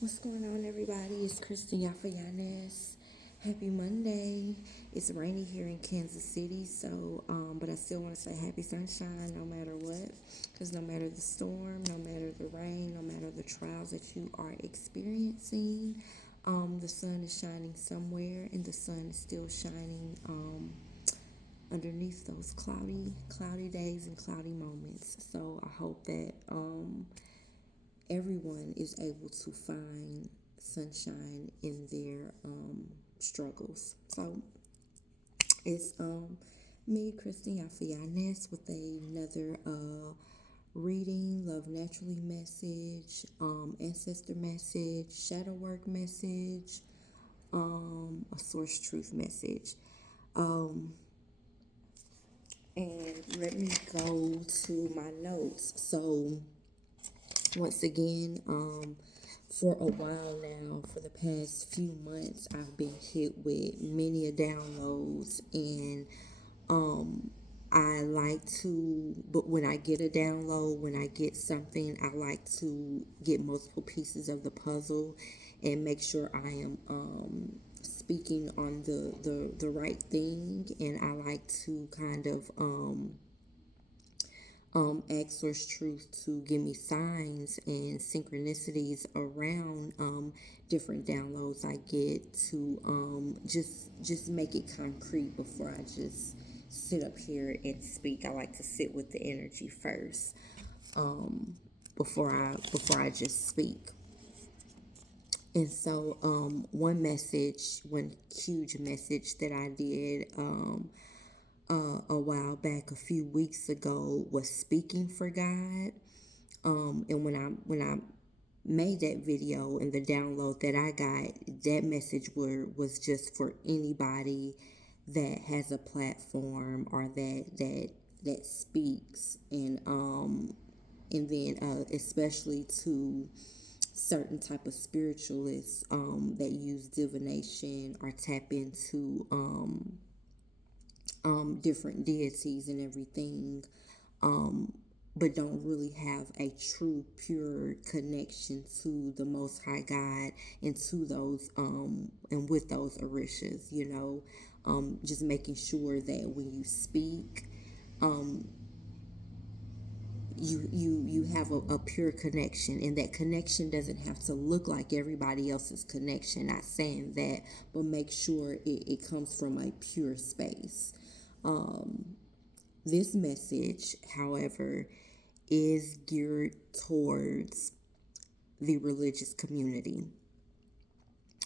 What's going on, everybody? It's Kristen Yafayanes. Happy Monday. It's rainy here in Kansas City, but I still want to say happy sunshine no matter what. Because no matter the storm, no matter the rain, no matter the trials that you are experiencing, the sun is shining somewhere, and the sun is still shining underneath those cloudy days and cloudy moments. So I hope that everyone is able to find sunshine in their struggles. So it's me, Christine Yafianes, with another reading, Love Naturally message, ancestor message, shadow work message, a source truth message. Um, and let me go to my notes. So once again, for a while now, for the past few months, I've been hit with many a downloads, and I like to, but when I get a download, when I get something, I like to get multiple pieces of the puzzle and make sure I am speaking on the right thing, and I like to kind of ask Source Truth to give me signs and synchronicities around different downloads I get to just make it concrete before I just sit up here and speak. I like to sit with the energy first before I just speak. And so, one huge message that I did a while back, a few weeks ago, was speaking for God. And when I made that video and the download that I got, that message was just for anybody that has a platform or that speaks, and then especially to certain type of spiritualists that use divination or tap into different deities and everything, but don't really have a true, pure connection to the Most High God and to those, and with those Orishas, just making sure that when you speak, you have a pure connection, and that connection doesn't have to look like everybody else's connection. Not saying that, but make sure it comes from a pure space. This message, however, is geared towards the religious community.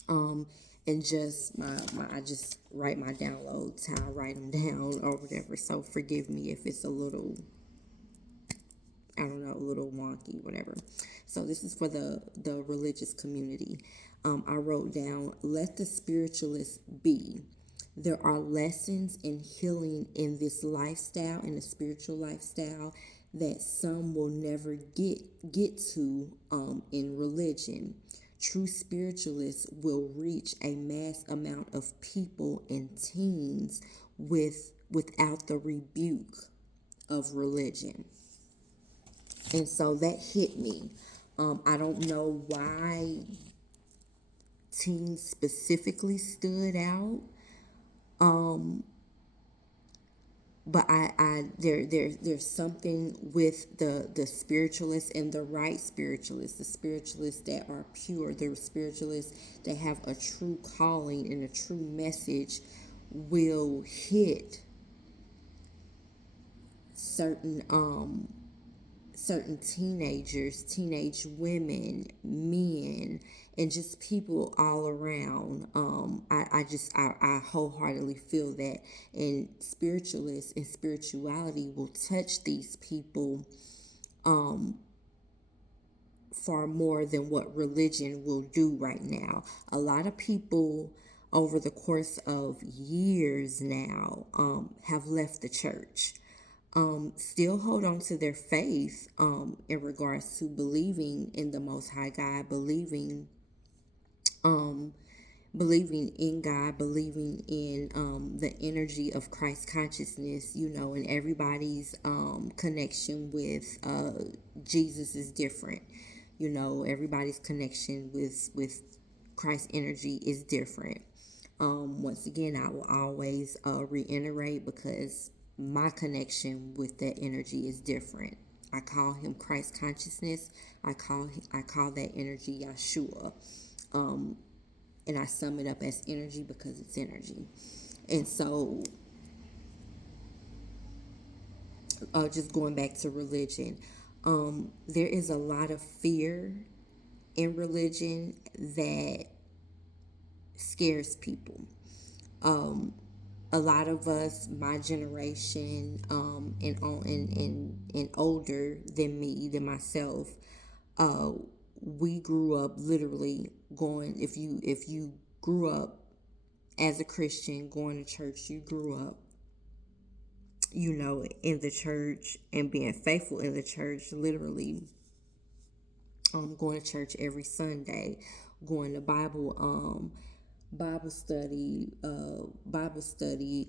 And just I just write my downloads how I write them down or whatever. So forgive me if it's a little, I don't know, a little wonky, whatever. So this is for the religious community. I wrote down, let the spiritualist be. There are lessons in healing in this lifestyle, in the spiritual lifestyle, that some will never get to in religion. True spiritualists will reach a mass amount of people and teens without the rebuke of religion. And so that hit me. I don't know why teens specifically stood out. But there's something with the spiritualists and the right spiritualists, the spiritualists that are pure, the spiritualists that have a true calling and a true message will hit certain certain teenagers, teenage women, men, and just people all around. I wholeheartedly feel that, and spiritualists and spirituality will touch these people far more than what religion will do right now. A lot of people over the course of years now have left the church. Still hold on to their faith in regards to believing in the Most High God, um, believing in God, believing in the energy of Christ consciousness, and everybody's connection with Jesus is different. You know, everybody's connection with Christ energy is different. Once again, I will always reiterate, because my connection with that energy is different. I call him Christ consciousness. I call that energy Yeshua, and I sum it up as energy because it's energy. And so, just going back to religion, there is a lot of fear in religion that scares people. A lot of us, my generation, and older than myself, uh, we grew up literally going. If you grew up as a Christian going to church, you grew up, in the church and being faithful in the church, literally, going to church every Sunday, going to Bible study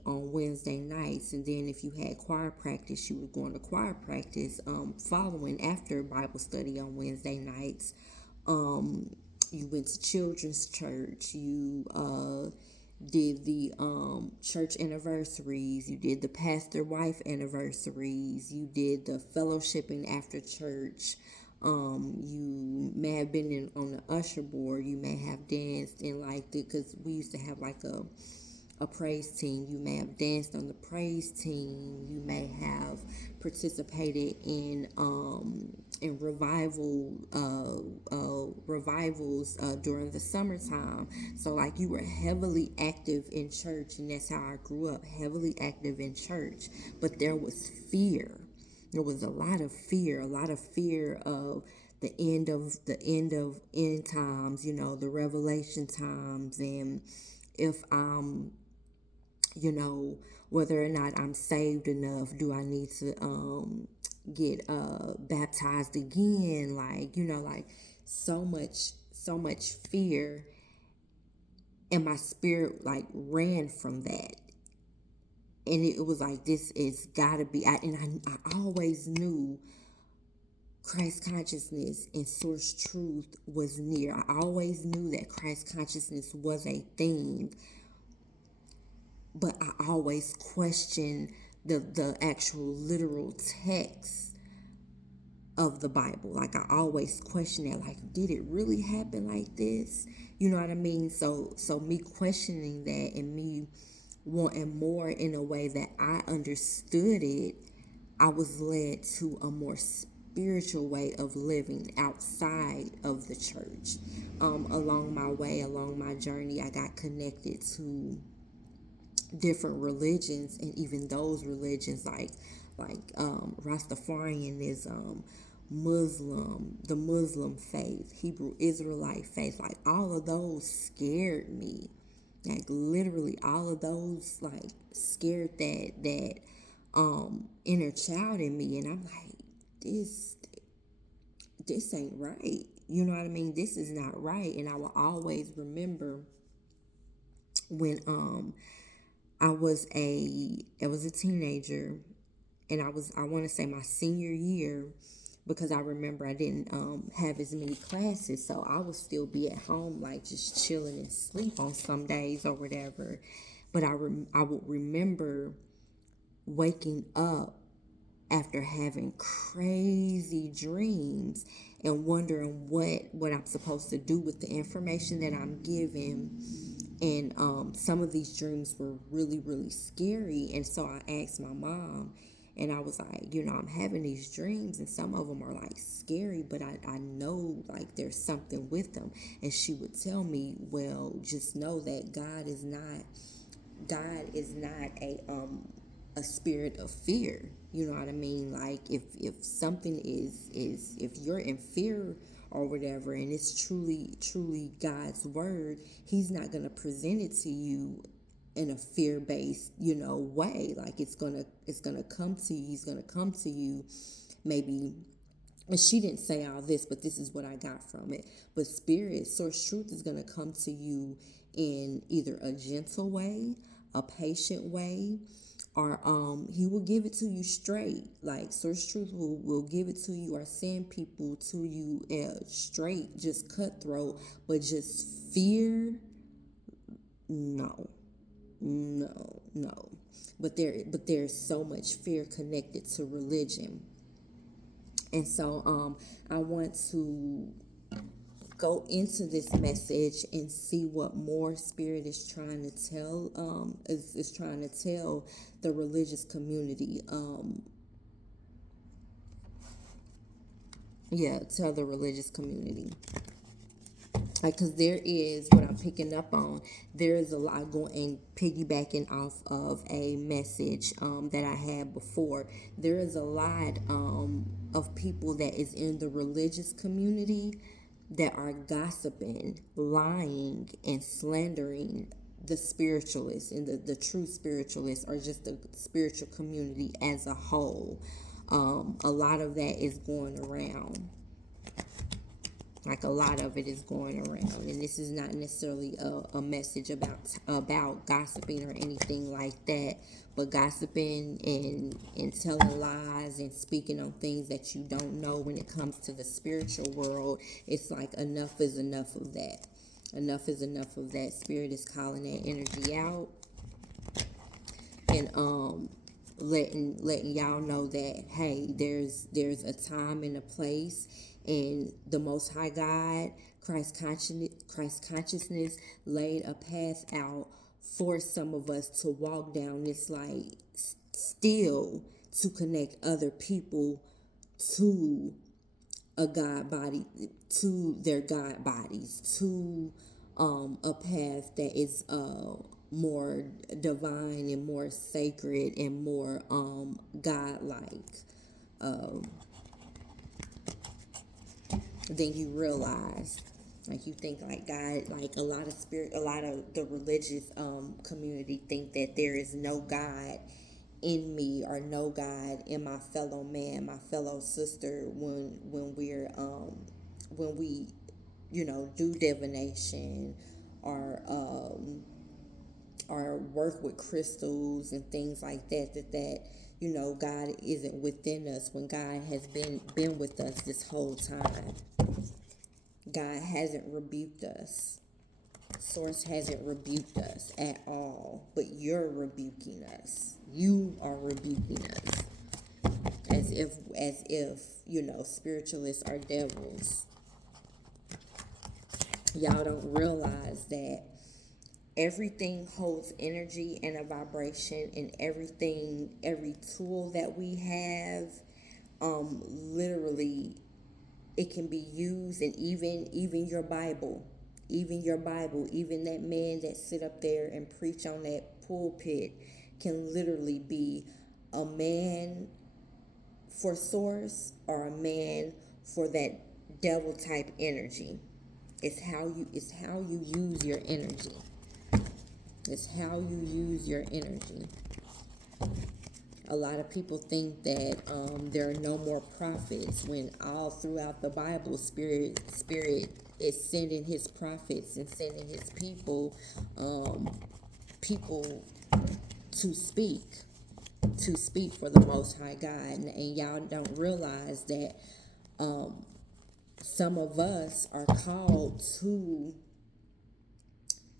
on Wednesday nights, and then if you had choir practice, you were going to choir practice following after Bible study on Wednesday nights. You went to children's church. You did the church anniversaries. You did the pastor wife anniversaries. You did the fellowshipping after church. You may have been on the usher board. You may have danced in because we used to have like a praise team. You may have danced on the praise team. You may have participated in revivals during the summertime. So like you were heavily active in church, and that's how I grew up, heavily active in church. But there was fear. There was a lot of fear of the end of end times, the revelation times, and if I'm, whether or not I'm saved enough, do I need to get baptized again? Like so much fear, and my spirit like ran from that. And it was like, this is gotta be, I always knew Christ consciousness and source truth was near. I always knew that Christ consciousness was a thing, but I always questioned the actual literal text of the Bible. Like I always questioned it, like, did it really happen like this? You know what I mean? So me questioning that and me wanting more in a way that I understood it, I was led to a more spiritual way of living outside of the church. Along my way, along my journey, I got connected to different religions, and even those religions like Rastafarianism, the Muslim faith, Hebrew Israelite faith, like all of those scared me. Like literally all of those like scared that inner child in me, and I'm like, this ain't right. You know what I mean? This is not right. And I will always remember when I was a teenager, and I want to say my senior year, because I remember I didn't have as many classes, so I would still be at home like just chilling and sleep on some days or whatever. But I would remember waking up after having crazy dreams and wondering what I'm supposed to do with the information that I'm given. And some of these dreams were really, really scary. And so I asked my mom, and I was like, I'm having these dreams, and some of them are like scary, but I know like there's something with them. And she would tell me, well, just know that God is not a spirit of fear. You know what I mean? Like if something is if you're in fear or whatever, and it's truly God's word, he's not going to present it to you in a fear-based, way. Like it's going to come to you. He's going to come to you maybe. And she didn't say all this, but this is what I got from it. But spirit, source truth is going to come to you in either a gentle way, a patient way, or he will give it to you straight. Like Source Truth will give it to you, or send people to you straight, just cutthroat. But just fear, no, no. There's so much fear connected to religion. And so I want to go into this message and see what more Spirit is trying to tell, is trying to tell the religious community. Tell the religious community. Like, because there is, what I'm picking up on, there is a lot going, and piggybacking off of a message that I had before. There is a lot of people that is in the religious community that are gossiping, lying, and slandering the spiritualists and the true spiritualists, or just the spiritual community as a whole. A lot of that is going around. Like, a lot of it is going around, and this is not necessarily a message about gossiping or anything like that, but gossiping and telling lies and speaking on things that you don't know. When it comes to the spiritual world, it's like enough is enough of that. Enough is enough of that. Spirit is calling that energy out, and letting y'all know that, hey, there's a time and a place, and the Most High God, Christ consciousness laid a path out for some of us to walk down this light, still to connect other people to a God body, to their God bodies, to a path that is more divine and more sacred and more God-like than you realize. Like, you think like God, like a lot of the religious community think that there is no God in me, or no God in my fellow man, my fellow sister, when we do divination, or work with crystals and things like that God isn't within us, when God has been with us this whole time. God hasn't rebuked us. Source hasn't rebuked us at all, but you're rebuking us. You are rebuking us, as if spiritualists are devils. Y'all don't realize that everything holds energy and a vibration, and every tool that we have, literally, it can be used. And even your Bible, even that man that sit up there and preach on that pulpit can literally be a man for Source, or a man for that devil type energy. It's how you use your energy. It's how you use your energy. A lot of people think that there are no more prophets, when all throughout the Bible, Spirit is sending his prophets and sending his people to speak for the Most High God. And y'all don't realize that some of us are called to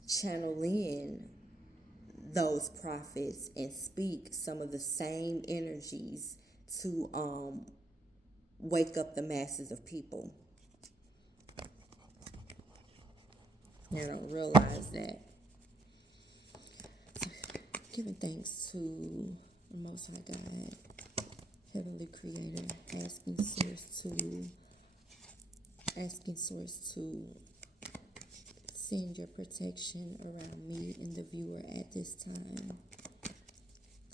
channel in those prophets and speak some of the same energies to wake up the masses of people. You don't realize that. So, giving thanks to the Most High God, Heavenly Creator, asking Source to send your protection around me and the viewer at this time.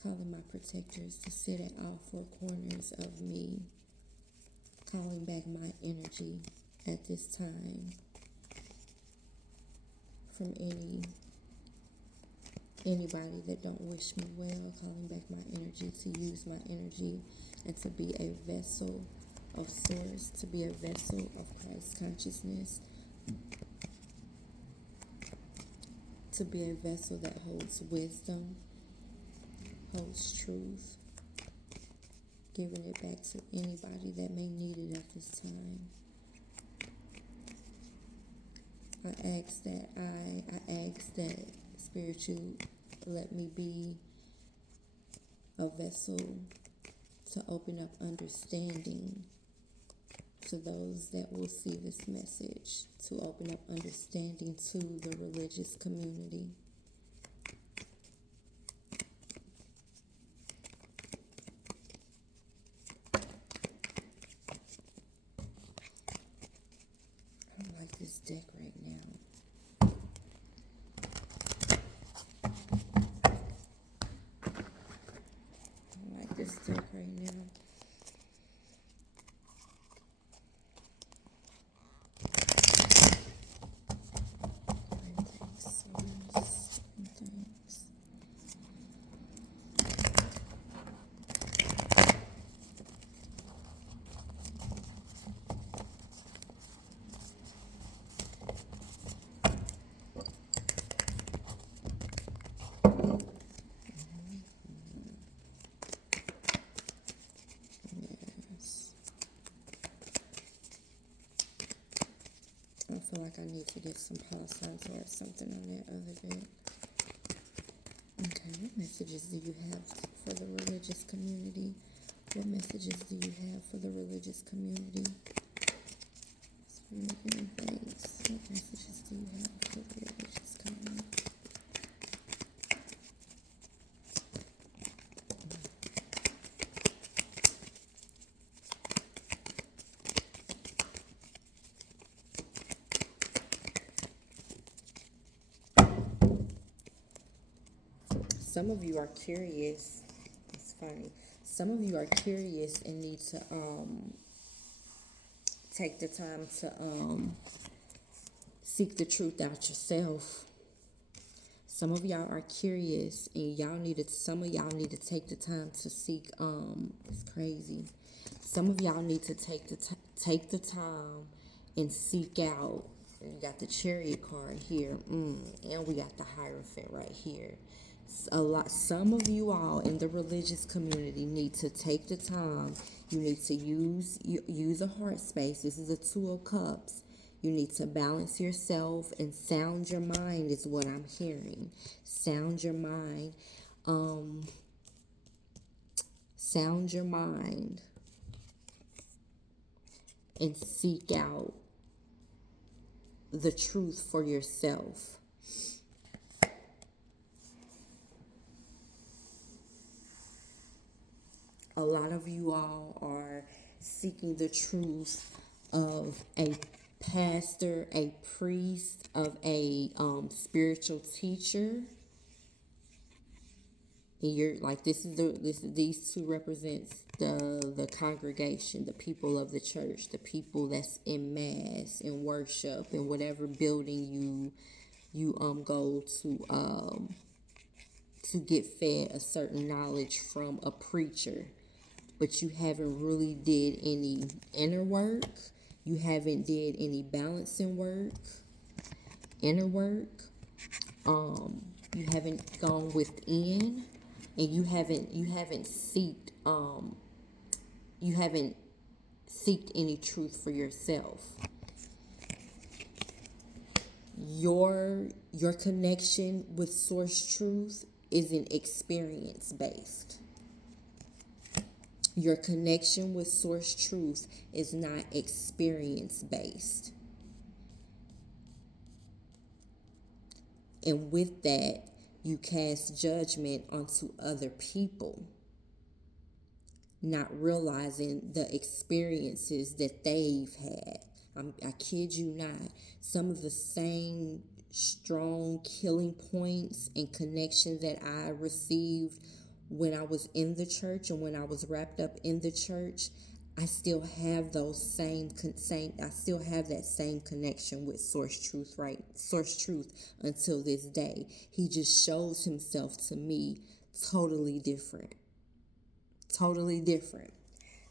Calling my protectors to sit at all four corners of me. Calling back my energy at this time from anybody that don't wish me well. Calling back my energy to use my energy and to be a vessel of Source, to be a vessel of Christ consciousness, to be a vessel that holds wisdom, post-truth, giving it back to anybody that may need it at this time. I ask that Spiritual let me be a vessel to open up understanding to those that will see this message, to open up understanding to the religious community. I don't like this deck right now. I don't like this deck right now. I feel like I need to get some pause signs or something on that other bit. Okay, what messages do you have for the religious community? What messages do you have for the religious community? Spirit, giving thanks. What messages do you have for the religious community? Some of you are curious. It's funny. Some of you are curious and need to take the time to seek the truth out yourself. Some of y'all are curious and some of y'all need to take the time to seek it's crazy. Some of y'all need to take the time and seek out. We got the Chariot card here, and we got the Hierophant right here. Some of you all in the religious community need to take the time. You need to use a heart space. This is a Two of Cups. You need to balance yourself and sound your mind is what I'm hearing. Sound your mind. Sound your mind and seek out the truth for yourself. A lot of you all are seeking the truth of a pastor, a priest, of a spiritual teacher. And you're like, these two represents the congregation, the people of the church, the people that's in mass and worship and whatever building you go to get fed a certain knowledge from a preacher. But you haven't really did any inner work. You haven't did any balancing work, inner work. You haven't gone within, and you haven't seeked any truth for yourself. Your connection with source truth isn't experience based. Your connection with source truth is not experience based. And with that, you cast judgment onto other people, not realizing the experiences that they've had. I kid you not. Some of the same strong killing points and connections that I received when I was in the church and when I was wrapped up in the church, I still have those I still have that same connection with source truth, right? Source truth until this day. He just shows himself to me totally different. Totally different.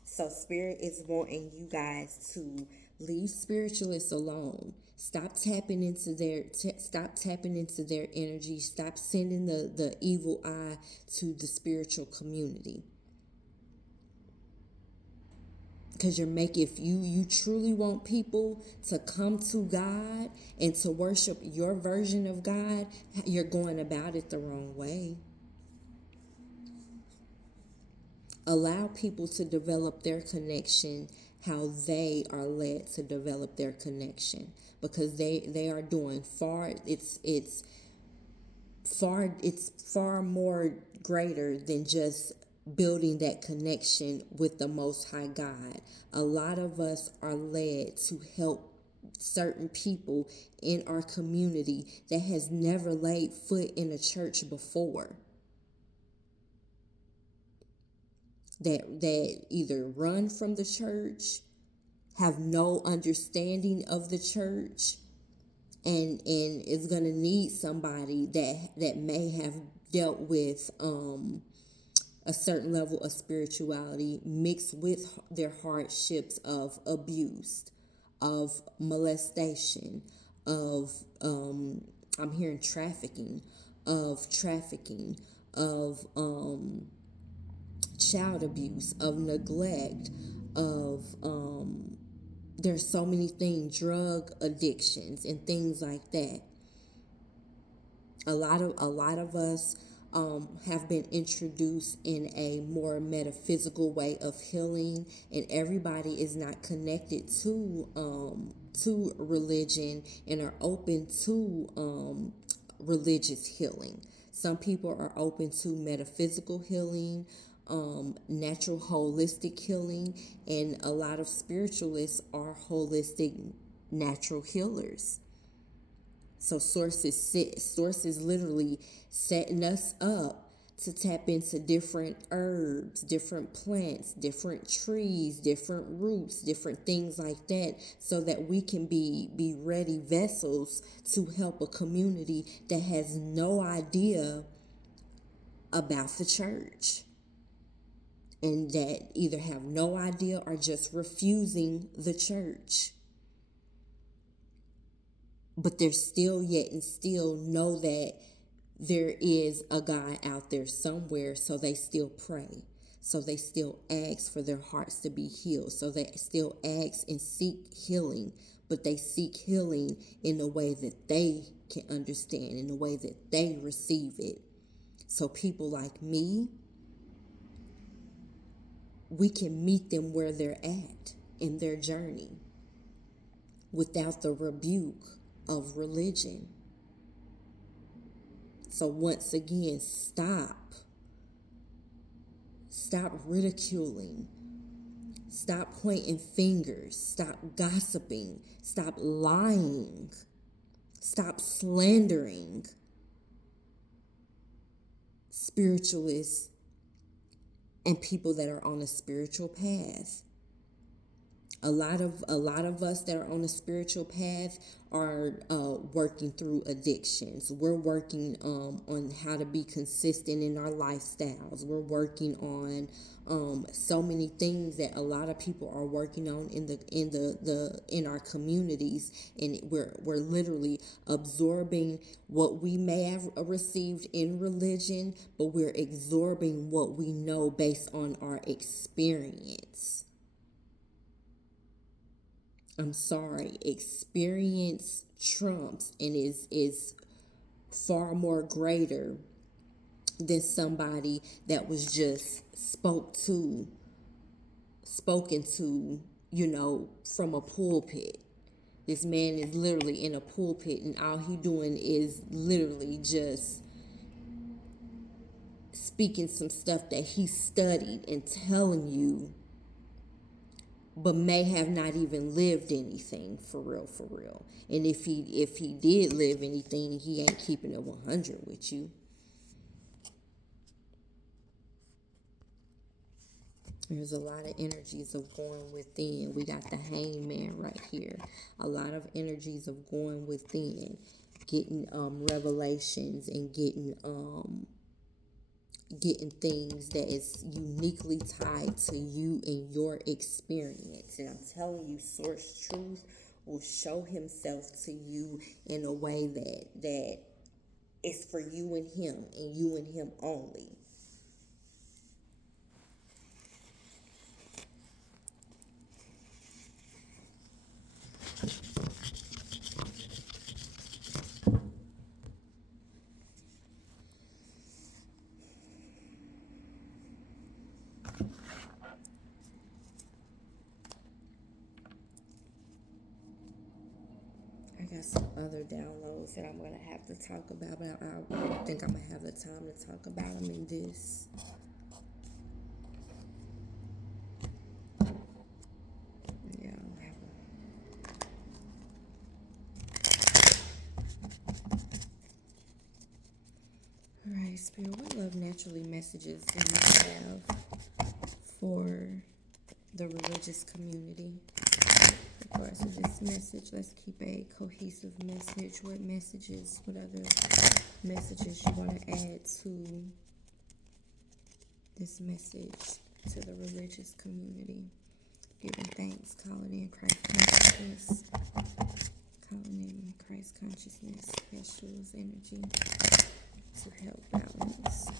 So Spirit is wanting you guys to leave spiritualists alone. Stop tapping into their energy. Stop sending the evil eye to the spiritual community. Because if you truly want people to come to God and to worship your version of God, you're going about it the wrong way. Allow people to develop their connection how they are led to develop their connection, because they are doing it's far more greater than just building that connection with the Most High God. A lot of us are led to help certain people in our community that has never laid foot in a church before, that either run from the church, have no understanding of the church, and is going to need somebody that may have dealt with a certain level of spirituality mixed with their hardships of abuse, of molestation, of I'm hearing trafficking, of child abuse, of neglect, of there's so many things, drug addictions and things like that. A lot of us have been introduced in a more metaphysical way of healing, and everybody is not connected to religion and are open to religious healing. Some people are open to metaphysical healing, natural holistic healing, and a lot of spiritualists are holistic natural healers. So source is literally setting us up to tap into different herbs, different plants, different trees, different roots, different things like that, so that we can be ready vessels to help a community that has no idea about the church, and that either have no idea or just refusing the church. But they're still yet and still know that there is a God out there somewhere, so they still pray. So they still ask for their hearts to be healed. So they still ask and seek healing, but they seek healing in a way that they can understand, in a way that they receive it. So people like me, we can meet them where they're at in their journey without the rebuke of religion. So once again, stop ridiculing, stop pointing fingers, stop gossiping, stop lying, stop slandering spiritualists and people that are on a spiritual path. A lot of us that are on a spiritual path are working through addictions. We're working on how to be consistent in our lifestyles. We're working on so many things that a lot of people are working on in our communities, and we're literally absorbing what we may have received in religion, but we're absorbing what we know based on our experience. I'm sorry, experience trumps and is far more greater than somebody that was just spoken to, from a pulpit. This man is literally in a pulpit, and all he doing is literally just speaking some stuff that he studied and telling you, but may have not even lived anything for real. And if he did live anything, he ain't keeping it 100 with you. There's a lot of energies of going within. We got the Hangman right here. A lot of energies of going within, getting revelations and getting things that is uniquely tied to you and your experience. And I'm telling you, Source Truth will show himself to you in a way that is for you and him only. I got some other downloads that I'm going to have to talk about, but I don't think I'm going to have the time to talk about them in this. Yeah, I don't have them. Alright, Spirit, what love naturally messages do you have for the religious community? Of course, of this message, let's keep a cohesive message. What other messages you want to add to this message to the religious community? Giving thanks, calling in Christ consciousness, specials energy to help balance,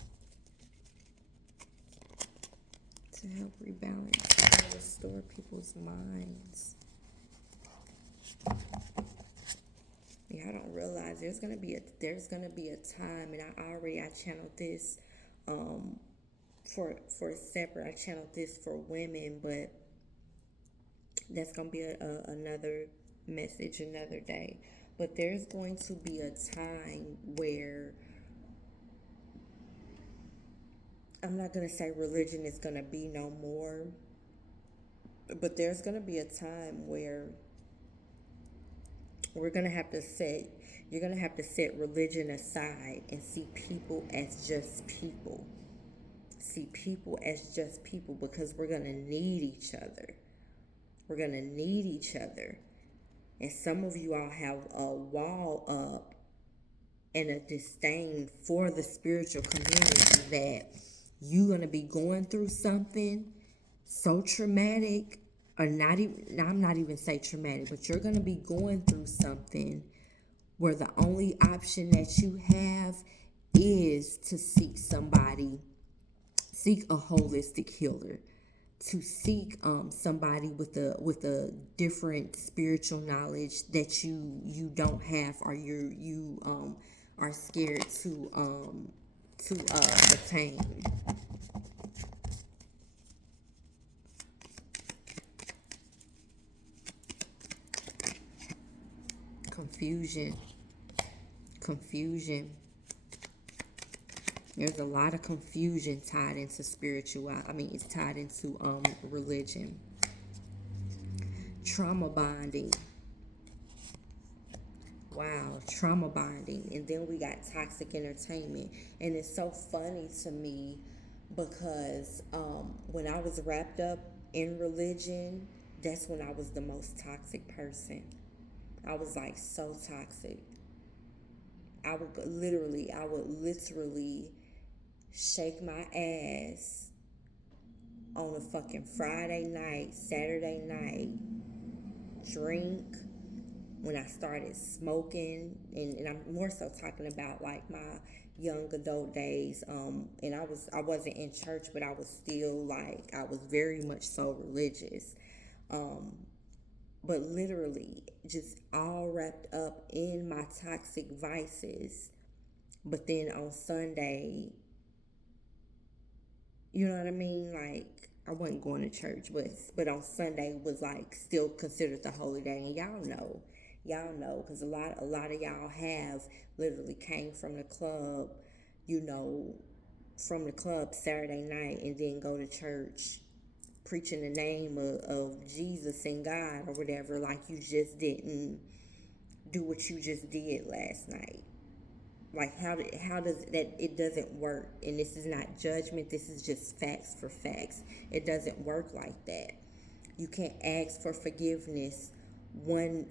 to help rebalance and restore people's minds. Yeah, I don't realize there's gonna be a time, and I channeled this for separate. I channeled this for women, but that's gonna be another message another day. But there's going to be a time where I'm not gonna say religion is gonna be no more, but there's gonna be a time where you're gonna have to set religion aside and see people as just people. See people as just people, because we're gonna need each other. We're gonna need each other. And some of you all have a wall up and a disdain for the spiritual community that you're gonna be going through something so traumatic. Or not even, I'm not even say traumatic, but you're going to be going through something where the only option that you have is to seek a holistic healer, to seek somebody with a different spiritual knowledge that you don't have, or you are scared to attain. Confusion. There's a lot of confusion tied into it's tied into religion. Trauma bonding. Wow, trauma bonding. And then we got toxic entertainment. And it's so funny to me because when I was wrapped up in religion, that's when I was the most toxic person. I was like so toxic. I would literally shake my ass on a fucking Friday night, Saturday night, drink. When I started smoking, and I'm more so talking about like my young adult days, and I wasn't in church, but I was still like, I was very much so religious, but literally just all wrapped up in my toxic vices. But then on Sunday, you know what I mean? Like, I wasn't going to church, but on Sunday was like still considered the holy day. And y'all know, because a lot of y'all have literally came from the club, Saturday night, and then go to church preaching the name of Jesus and God or whatever, like you just didn't do what you just did last night. Like, how does that? It doesn't work. And this is not judgment, this is just facts for facts. It doesn't work like that. You can't ask for forgiveness one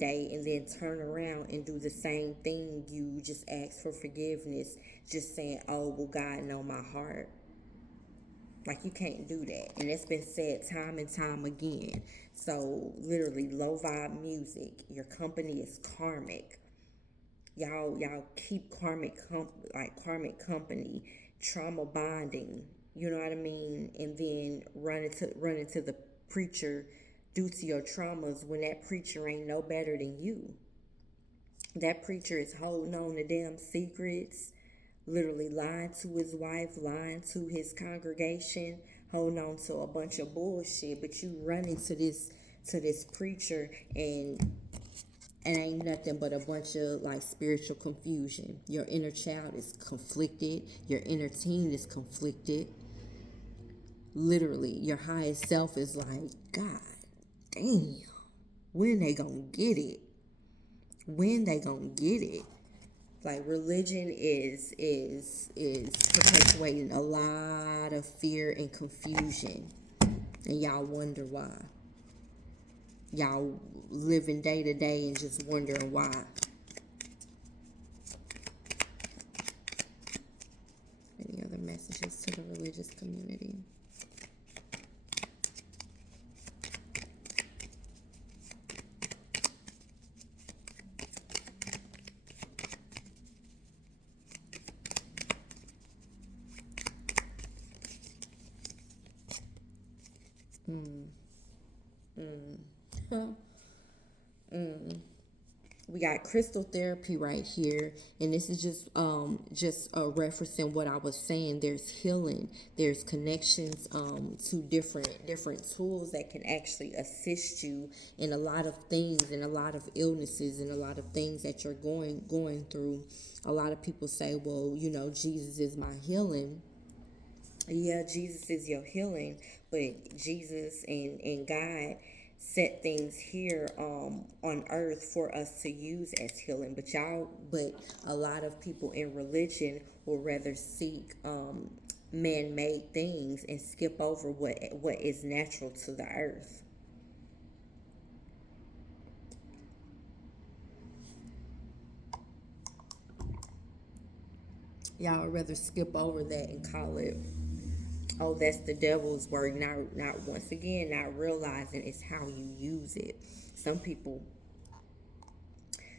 day and then turn around and do the same thing you just asked for forgiveness, just saying, oh, well, God know my heart. Like, you can't do that. And it's been said time and time again. So, literally, low vibe music, your company is karmic. Y'all keep karmic company, trauma bonding, you know what I mean? And then run into the preacher due to your traumas when that preacher ain't no better than you. That preacher is holding on to damn secrets, literally lying to his wife, lying to his congregation, holding on to a bunch of bullshit. But you run into this preacher, and it ain't nothing but a bunch of like spiritual confusion. Your inner child is conflicted. Your inner teen is conflicted. Literally, your highest self is like, God damn, when they gonna get it? When they gonna get it? Like, religion is perpetuating a lot of fear and confusion, and y'all wonder why. Y'all living day to day and just wondering why. Any other messages to the religious community? We got crystal therapy right here, and this is just referencing what I was saying. There's healing, there's connections to different tools that can actually assist you in a lot of things, and a lot of illnesses, and a lot of things that you're going through. A lot of people say, well, Jesus is my healing. Yeah, Jesus is your healing, but Jesus and God set things here on earth for us to use as healing. But a lot of people in religion will rather seek man-made things and skip over what is natural to the earth. Y'all would rather skip over that and call it, oh, that's the devil's work. Not once again, not realizing it's how you use it. Some people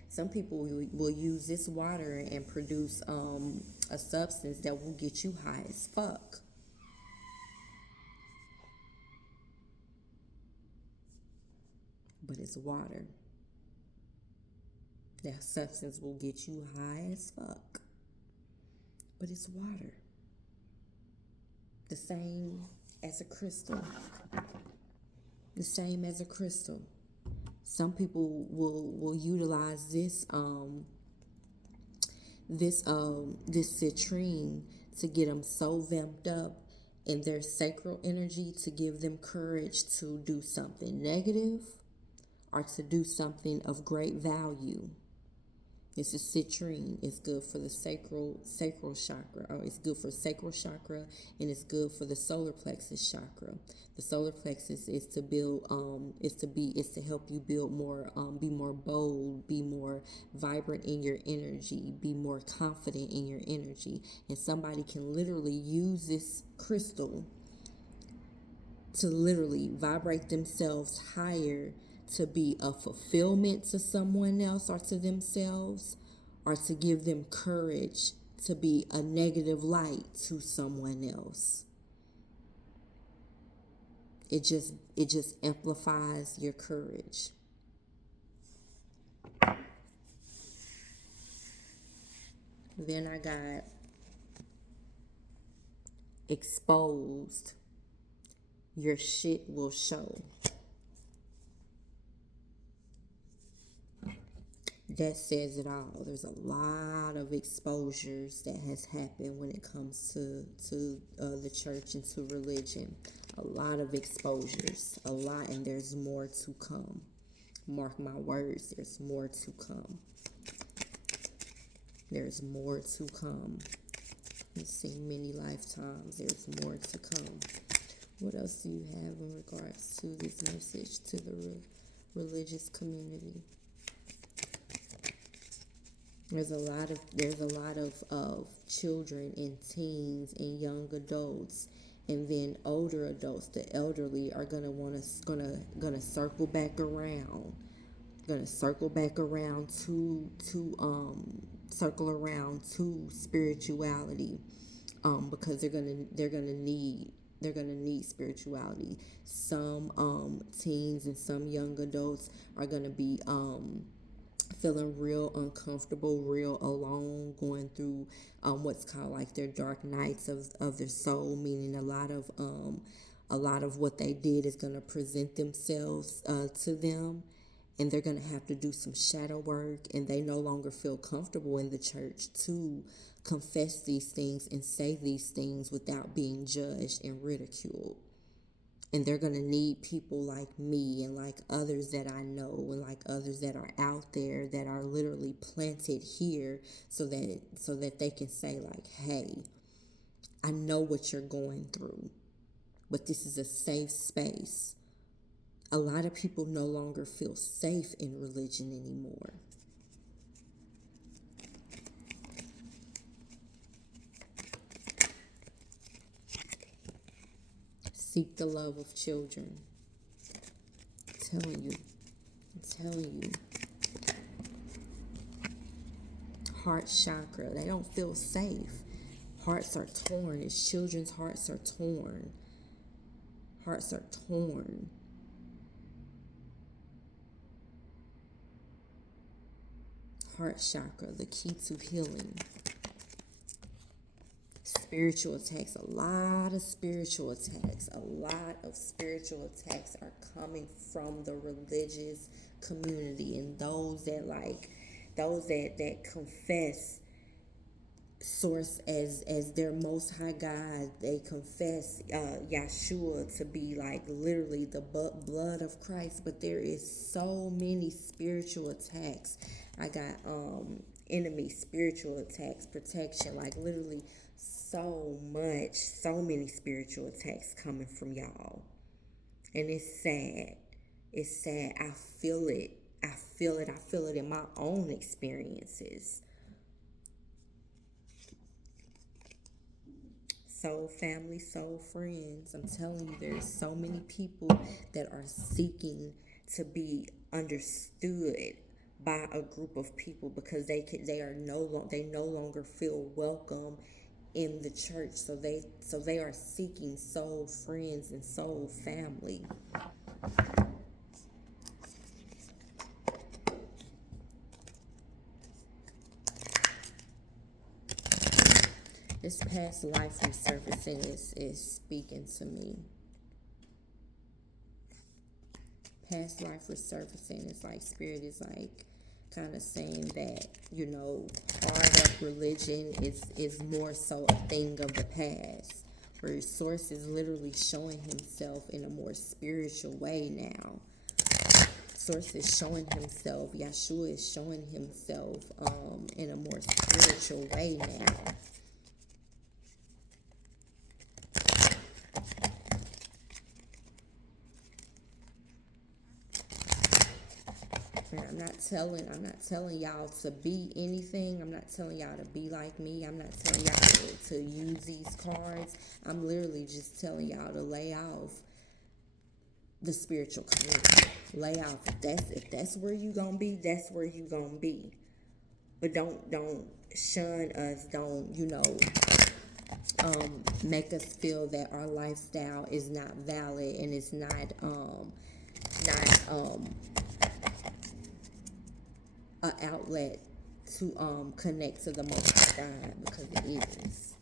will use this water and produce a substance that will get you high as fuck. But it's water. That substance will get you high as fuck. But it's water. The same as a crystal. The same as a crystal. Some people will utilize this citrine to get them so vamped up in their sacral energy, to give them courage to do something negative or to do something of great value. This is citrine. It's good for the sacral chakra. Or it's good for sacral chakra, and it's good for the solar plexus chakra. The solar plexus is to build, is to help you build more, be more bold, be more vibrant in your energy, be more confident in your energy. And somebody can literally use this crystal to literally vibrate themselves higher, to be a fulfillment to someone else or to themselves, or to give them courage to be a negative light to someone else. It just amplifies your courage. Then I got exposed. Your shit will show. That says it all. There's a lot of exposures that has happened when it comes to the church and to religion. A lot of exposures, a lot, and there's more to come. Mark my words, there's more to come. There's more to come. We've seen many lifetimes. There's more to come. What else do you have in regards to this message to the religious community? There's a lot of children and teens and young adults And then older adults, the elderly, are gonna circle back around, circle around to spirituality, because they're gonna need spirituality. Some teens and some young adults are gonna be feeling real uncomfortable, real alone, going through what's called like their dark nights of their soul, meaning a lot of what they did is going to present themselves to them, and they're going to have to do some shadow work, and they no longer feel comfortable in the church to confess these things and say these things without being judged and ridiculed. And they're going to need people like me and like others that I know and like others that are out there that are literally planted here, so that they can say like, hey, I know what you're going through, but this is a safe space. A lot of people no longer feel safe in religion anymore. Seek the love of children. I'm telling you. Heart chakra, they don't feel safe. Hearts are torn. As children's hearts are torn. Hearts are torn. Heart chakra, the key to healing. Spiritual attacks, a lot of spiritual attacks are coming from the religious community, and those that confess source as their most high God. They confess Yahshua to be like literally the blood of Christ, but there is so many spiritual attacks. I got enemy spiritual attacks, protection, like literally so many spiritual attacks coming from y'all. And it's sad. I feel it in my own experiences. Soul family, soul friends, I'm telling you, there's so many people that are seeking to be understood by a group of people because they no longer feel welcome in the church. So they are seeking soul friends and soul family. This past life resurfacing is speaking to me. Past life resurfacing is like spirit is like kind of saying that, part of religion is more so a thing of the past, where Source is literally showing himself in a more spiritual way now. Source is showing himself, Yahshua is showing himself in a more spiritual way now. And I'm not telling y'all to be anything. I'm not telling y'all to be like me. I'm not telling y'all to use these cards. I'm literally just telling y'all to lay off the spiritual community. Lay off. If that's where you gonna be, that's where you gonna be. But don't shun us. Don't make us feel that our lifestyle is not valid and it's not an outlet to connect to the Most High God, because it is.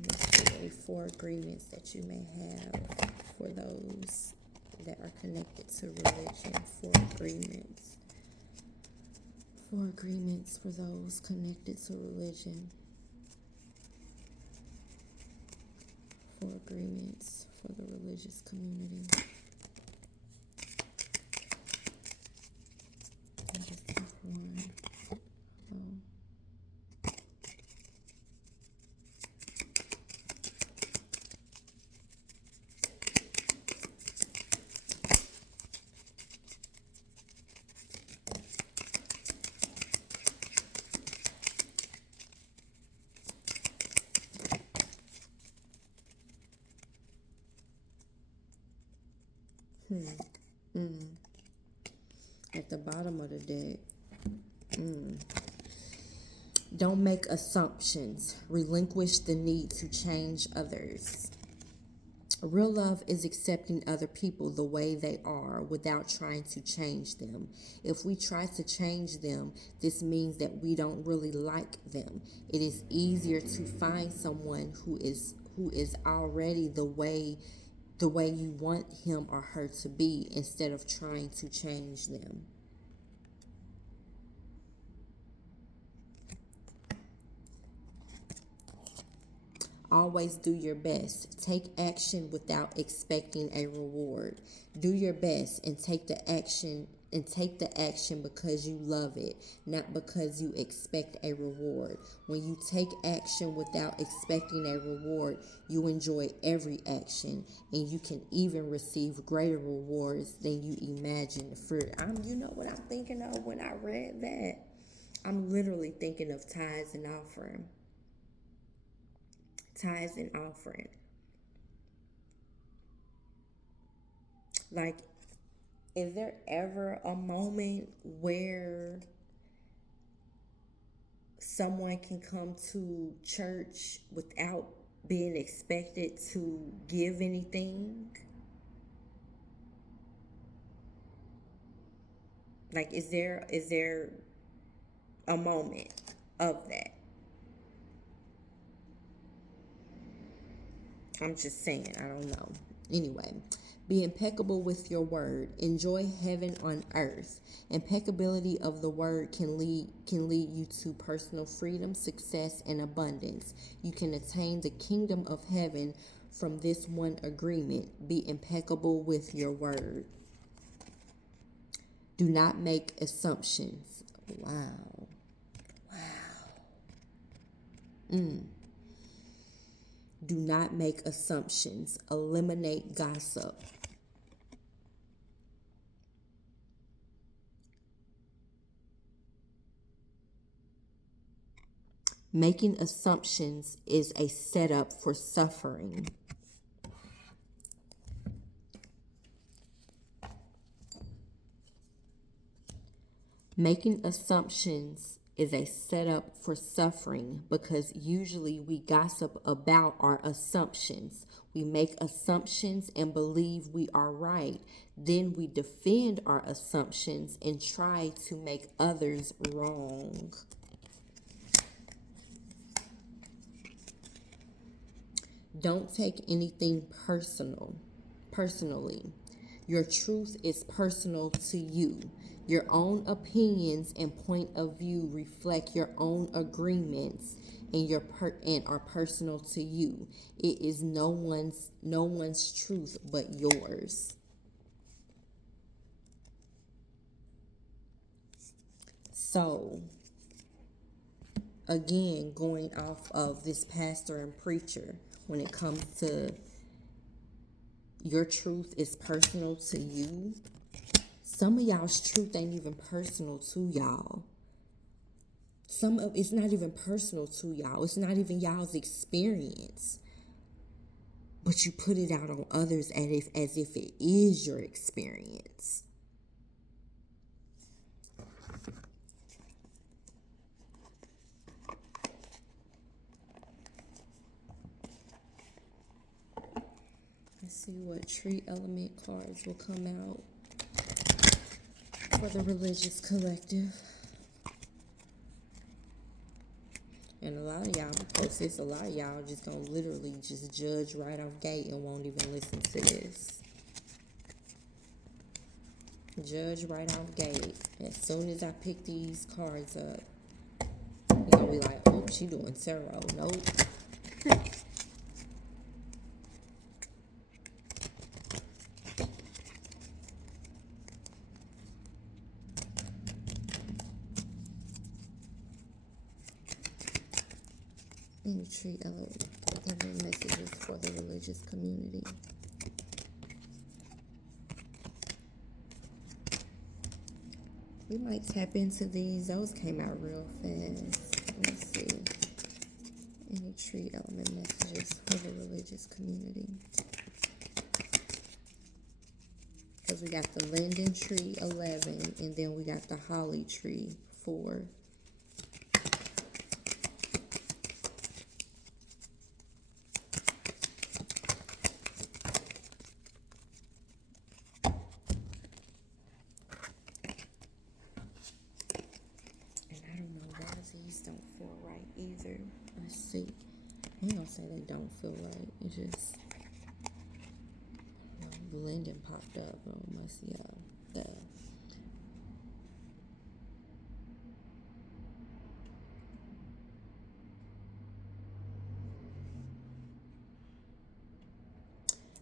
Let's see, 4 agreements that you may have for those that are connected to religion. 4 agreements. 4 agreements for those connected to religion. 4 agreements for the religious community. bottom of the deck. Don't make assumptions. Relinquish the need to change others. Real love is accepting other people the way they are without trying to change them. If we try to change them, this means that we don't really like them. It is easier to find someone who is already the way you want him or her to be instead of trying to change them. Always do your best. Take action without expecting a reward. Do your best and take the action because you love it, not because you expect a reward. When you take action without expecting a reward, you enjoy every action, and you can even receive greater rewards than you imagined. You know what I'm thinking of when I read that? I'm literally thinking of tithes and offering. Tithes and offering. Like, is there ever a moment where someone can come to church without being expected to give anything? Like, is there a moment of that? I'm just saying, I don't know. Anyway, be impeccable with your word. Enjoy heaven on earth. Impeccability of the word can lead you to personal freedom, success, and abundance. You can attain the kingdom of heaven from this one agreement. Be impeccable with your word. Do not make assumptions. Wow. Do not make assumptions. Eliminate gossip. Making assumptions is a setup for suffering. Making assumptions is a setup for suffering because usually we gossip about our assumptions. We make assumptions and believe we are right. Then we defend our assumptions and try to make others wrong. Don't take anything personally. Your truth is personal to you. Your own opinions and point of view reflect your own agreements and are personal to you. It is no one's truth but yours. So, again, going off of this pastor and preacher, when it comes to your truth is personal to you, some of y'all's truth ain't even personal to y'all. It's not even personal to y'all. It's not even y'all's experience. But you put it out on others as if it is your experience. Let's see what tree element cards will come out for the religious collective. And a lot of y'all just gonna literally just judge right off gate and won't even listen to this. Judge right off gate. As soon as I pick these cards up, you're gonna be like, oh, she doing tarot. Nope. Any tree element messages for the religious community. We might tap into these. Those came out real fast. Let's see. Any tree element messages for the religious community. because we got the linden tree 11, and then we got the holly tree 4. And I don't know why these don't feel right either. Let's see. I ain't gonna say they don't feel right. It just linden popped up. Oh, must yeah.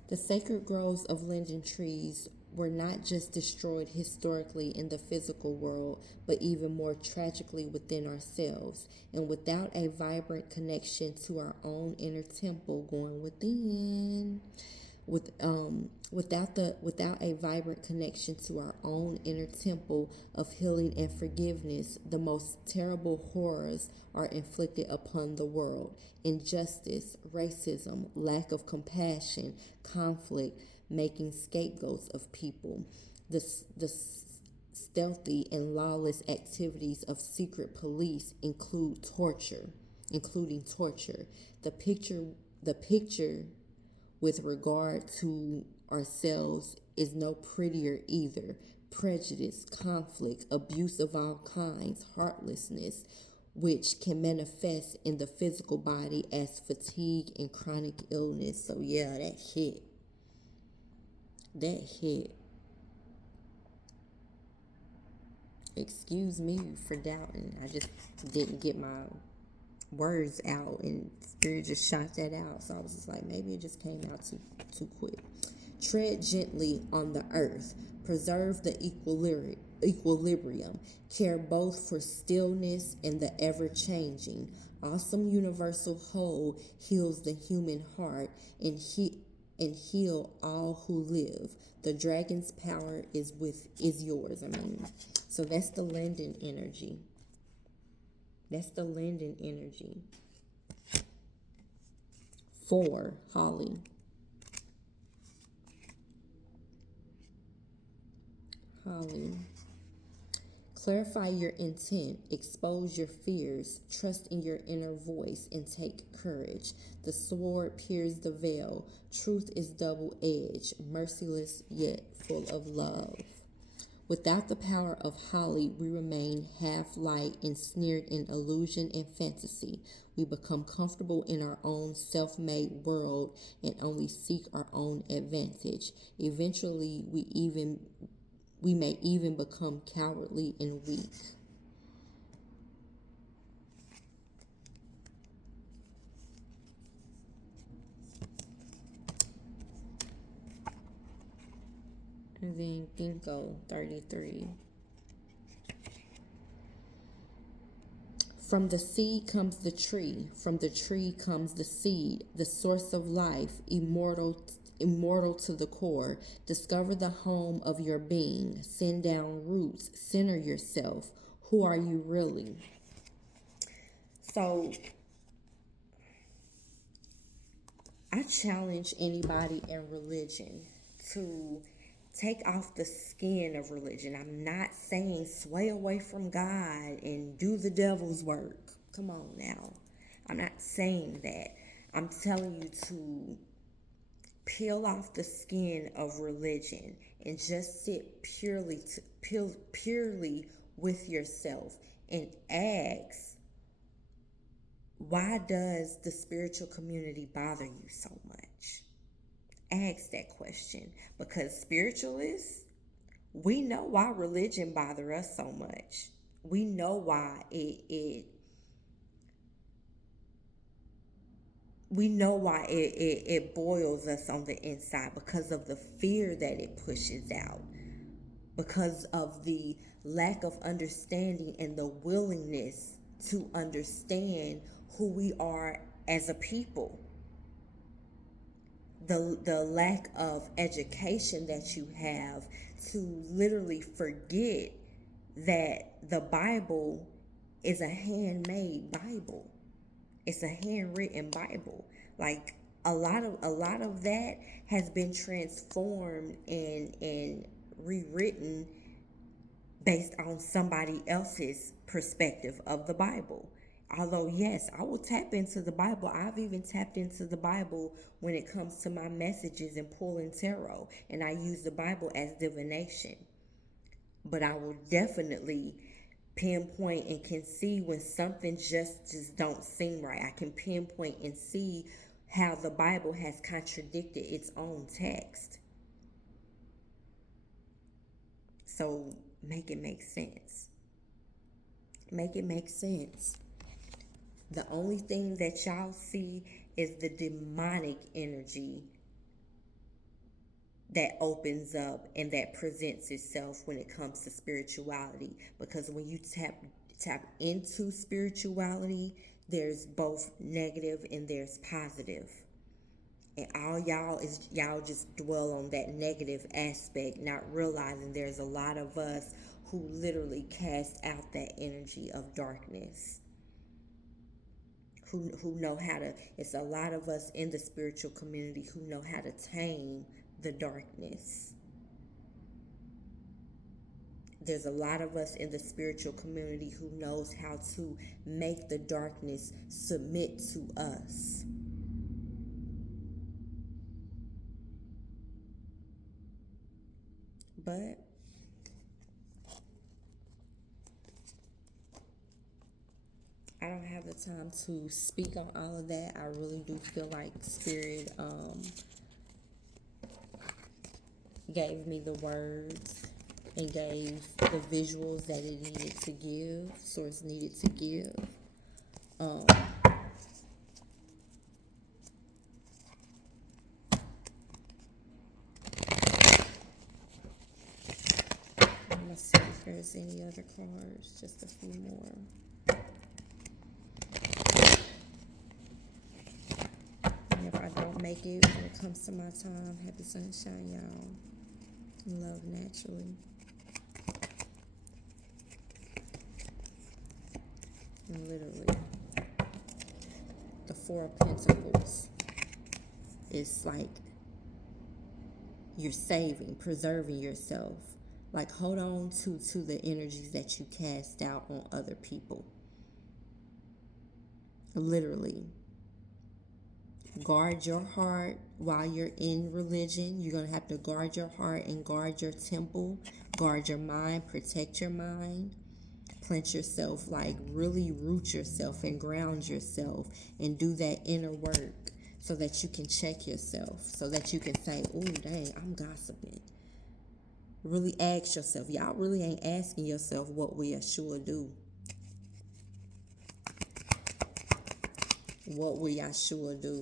The sacred groves of linden trees were not just destroyed historically in the physical world, but even more tragically within ourselves. And without a vibrant connection to our own inner temple going within, without a vibrant connection to our own inner temple of healing and forgiveness, the most terrible horrors are inflicted upon the world. Injustice, racism, lack of compassion, conflict, making scapegoats of people. The stealthy and lawless activities of secret police including torture. The picture with regard to ourselves is no prettier either. Prejudice, conflict, abuse of all kinds, heartlessness, which can manifest in the physical body as fatigue and chronic illness. So yeah, that hit. Excuse me for doubting. I just didn't get my words out, and Spirit just shot that out. So I was just like, maybe it just came out too quick. Tread gently on the earth. Preserve the equilibrium. Care both for stillness and the ever-changing. Awesome universal whole heals the human heart and heal all who live. The dragon's power is yours. So that's the linden energy. 4, holly. Clarify your intent, expose your fears, trust in your inner voice, and take courage. The sword pierces the veil. Truth is double-edged, merciless yet full of love. Without the power of holly, we remain half light, ensnared in illusion and fantasy. We become comfortable in our own self-made world and only seek our own advantage. Eventually, we may even become cowardly and weak. And then Ginkgo 33. From the seed comes the tree. From the tree comes the seed, the source of life, immortal to the core. Discover the home of your being. Send down roots. Center yourself. Who are you really? So I challenge anybody in religion to take off the skin of religion. I'm not saying sway away from God and do the devil's work. Come on now. I'm not saying that. I'm telling you to peel off the skin of religion and just sit purely with yourself and ask, why does the spiritual community bother you so much? Ask that question, because spiritualists, we know why religion bothers us so much. We know why it boils us on the inside, because of the fear that it pushes out, because of the lack of understanding and the willingness to understand who we are as a people. The lack of education that you have to literally forget that the Bible is a handmade Bible. It's a handwritten Bible. A lot of that has been transformed and rewritten based on somebody else's perspective of the Bible. Although, yes, I will tap into the Bible. I've even tapped into the Bible when it comes to my messages and pulling tarot, and I use the Bible as divination. But I will definitely pinpoint and can see when something just don't seem right. I can pinpoint and see how the Bible has contradicted its own text. So make it make sense. Make it make sense. The only thing that y'all see is the demonic energy that opens up and that presents itself when it comes to spirituality. Because when you tap into spirituality, there's both negative and there's positive. And all y'all just dwell on that negative aspect, not realizing there's a lot of us who literally cast out that energy of darkness. Who know how to, it's a lot of us in the spiritual community who know how to tame the darkness. There's a lot of us in the spiritual community who knows how to make the darkness submit to us. But I don't have the time to speak on all of that. I really do feel like Spirit gave me the words and gave the visuals that it needed to give, Source needed to give. I'm gonna see if there's any other cards, just a few more. And if I don't make it when it comes to my time, happy sunshine, y'all. Love naturally. And literally, the Four of Pentacles is like you're saving, preserving yourself. Like, hold on to the energies that you cast out on other people. Literally. Guard your heart while you're in religion. You're going to have to guard your heart and guard your temple. Guard your mind. Protect your mind. Plant yourself, like really root yourself and ground yourself and do that inner work so that you can check yourself. So that you can say, oh, dang, I'm gossiping. Really ask yourself. Y'all really ain't asking yourself what we Yeshua do. What will Yeshua do?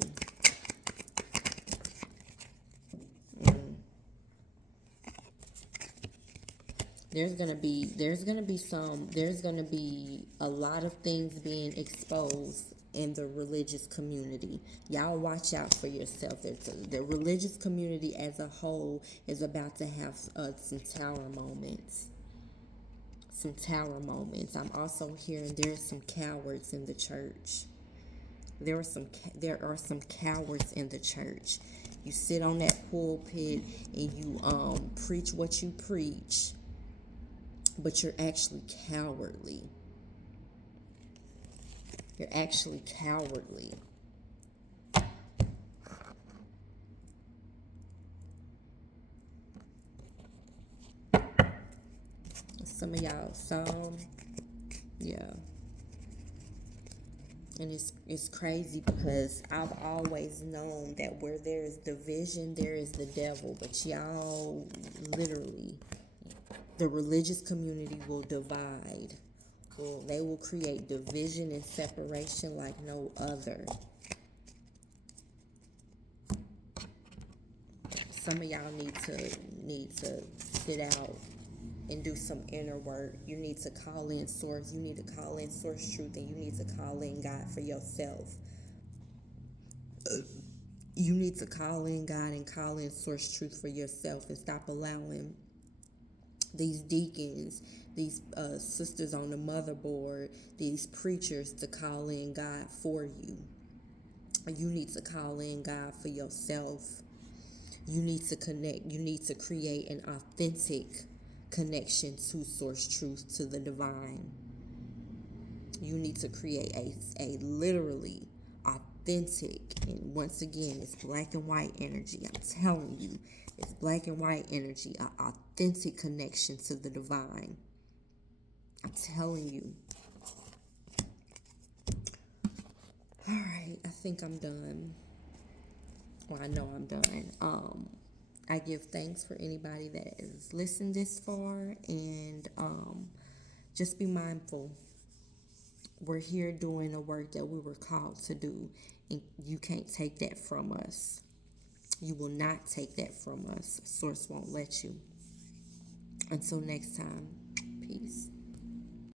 There's gonna be a lot of things being exposed in the religious community. Y'all watch out for yourself. The religious community as a whole is about to have some tower moments. Some tower moments. I'm also hearing there's some cowards in the church. There are some cowards in the church. You sit on that pulpit and you preach what you preach, but you're actually cowardly. You're actually cowardly. Some of y'all, yeah. And it's crazy because I've always known that where there is division, there is the devil. But y'all, literally, the religious community will divide. They will create division and separation like no other. Some of y'all need to sit out and do some inner work. You need to call in Source. You need to call in Source Truth, and you need to call in God for yourself. You need to call in God and call in Source Truth for yourself and stop allowing these deacons, these sisters on the motherboard, these preachers to call in God for you. You need to call in God for yourself. You need to connect. You need to create an authentic connection to source truth, to the divine. You need to create a literally authentic, and once again, it's black and white energy. I'm telling you, it's black and white energy, an authentic connection to the divine. I'm telling you. All right, I think I'm done. Well, I know I'm done. I give thanks for anybody that has listened this far, and just be mindful. We're here doing the work that we were called to do, and you can't take that from us. You will not take that from us. Source won't let you. Until next time, peace.